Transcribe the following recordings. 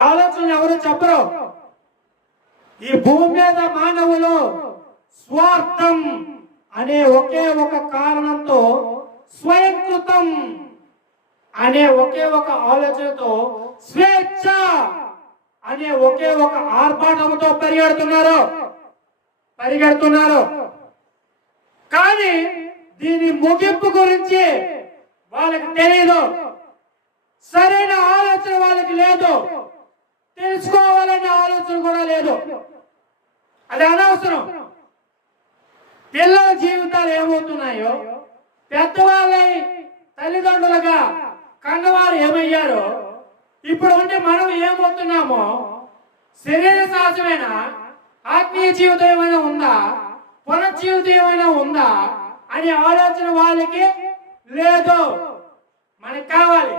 ఆలోచన ఎవరు చెప్పరు. ఈ భూమి మీద మానవులు స్వార్థం అనే ఒకే ఒక కారణంతో, స్వయంకృతం అనే ఒకే ఒక ఆలోచనతో, స్వేచ్ఛ అనే ఒకే ఒక ఆర్భాటంతో పరిగెడుతున్నారు. కానీ దీని ముగింపు గురించి వాళ్ళకి తెలియదు. సరైన ఆలోచన వాళ్ళకి లేదు. తెలుసుకోవాలనే ఆలోచన కూడా లేదు. అది అనవసరం. పిల్లల జీవితాలు ఏమవుతున్నాయో, పెద్దవాళ్ళై తల్లిదండ్రులుగా కన్నవారు ఏమయ్యారో, ఇప్పుడు ఉంటే మనం ఏమవుతున్నామో, శరీర సహజమైన ఆత్మీయ జీవితం ఏమైనా ఉందా, పునర్జీవితం ఏమైనా ఉందా అనే ఆలోచన వాళ్ళకి లేదు. మనకి కావాలి.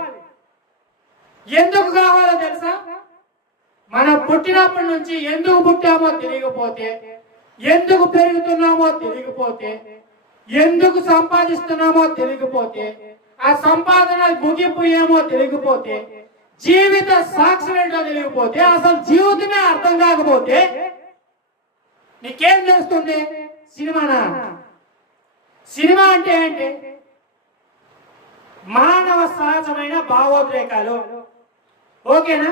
ఎందుకు కావాలో తెలుసా? మనం పుట్టినప్పటి నుంచి ఎందుకు పుట్టామో తెలియకపోతే, ఎందుకు పెరుగుతున్నామో తెలియకపోతే, ఎందుకు సంపాదిస్తున్నామో తెలియకపోతే, ఆ సంపాదన ముగింపు ఏమో తెలియకపోతే, జీవిత సాక్ష్యం ఏంటో తెలియకపోతే, అసలు జీవితమే అర్థం కాకపోతే నీకేం తెలుస్తుంది? సినిమానా? సినిమా అంటే ఏంటి? మానవ సహజమైన భావోద్రేకాలు. ఓకేనా?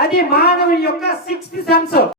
అది మానవుని యొక్క 6th సెన్స్.